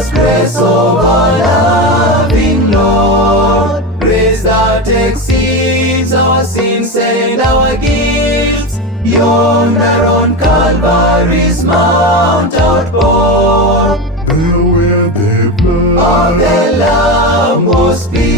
Marvelous grace of our loving Lord, grace that exceeds our sins and our guilt. Yonder on Calvary's mount outpoured, there where the blood of the Lamb was spilled.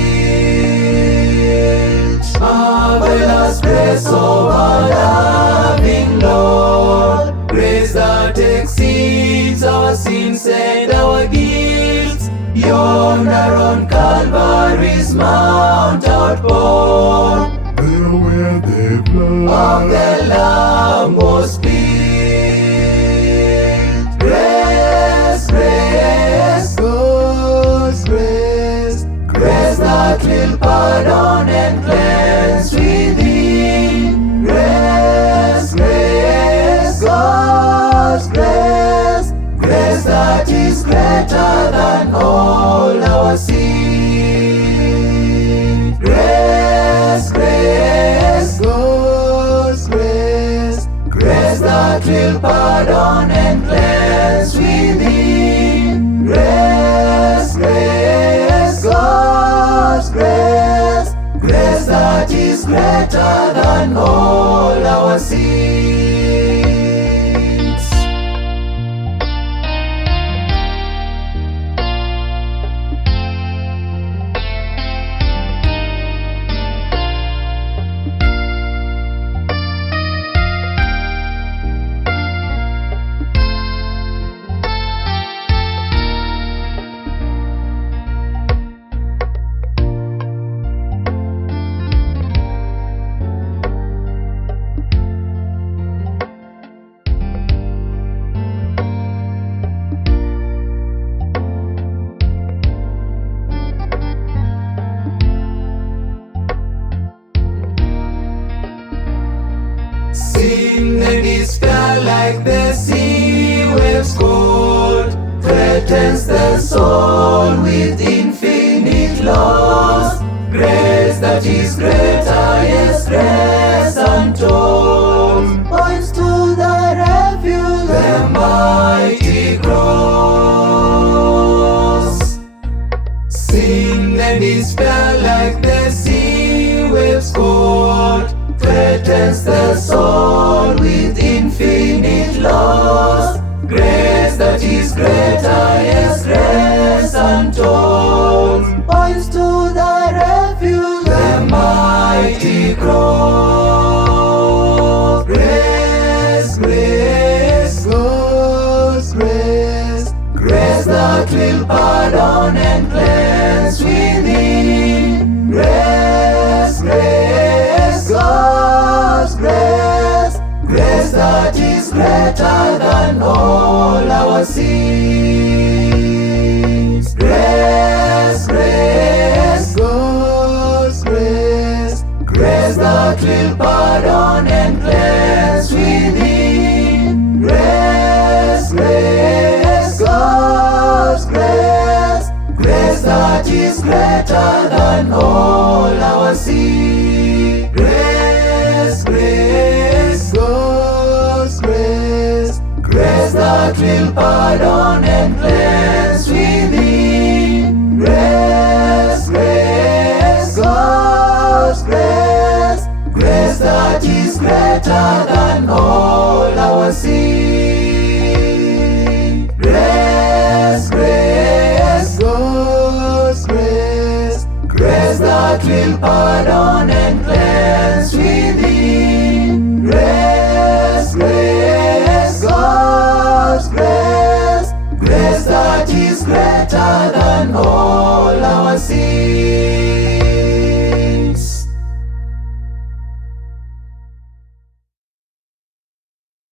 Marvelous grace of our loving Lord, grace that exceeds our sins and our guilt. Yonder on Calvary's mount outpoured, there where the blood of the Lamb was spilled. Grace, grace, God's grace, grace that will pardon and cleanse within. Grace, grace, God's grace, grace that is greater than all our sin. Grace, grace, God's grace, grace that will pardon and cleanse within. Grace, grace, God's grace, grace that is greater than all our sins. Sin and despair like the sea waves cold threatens the soul with infinite loss. Grace that is greater, yes, grace untold, points to the refuge, the mighty cross. Sin and despair like the sea waves cold threatens the soul with infinite loss. Grace that is greater, yes, grace untold, points to the refuge, the mighty cross. Grace, grace, God's grace, grace that will pardon and cleanse within. Grace, grace, God's grace, grace that is greater than all our sins. Grace, grace, God's grace, grace that will pardon and cleanse within. Grace, grace, God's grace, grace that is greater than all our sins. Grace, grace, God's grace, grace that will pardon and cleanse within. Grace, grace, God's grace, grace that is greater than all our sin. Grace, grace, God's grace, grace that will pardon and cleanse within. Grace, grace, God's grace, grace that is greater than all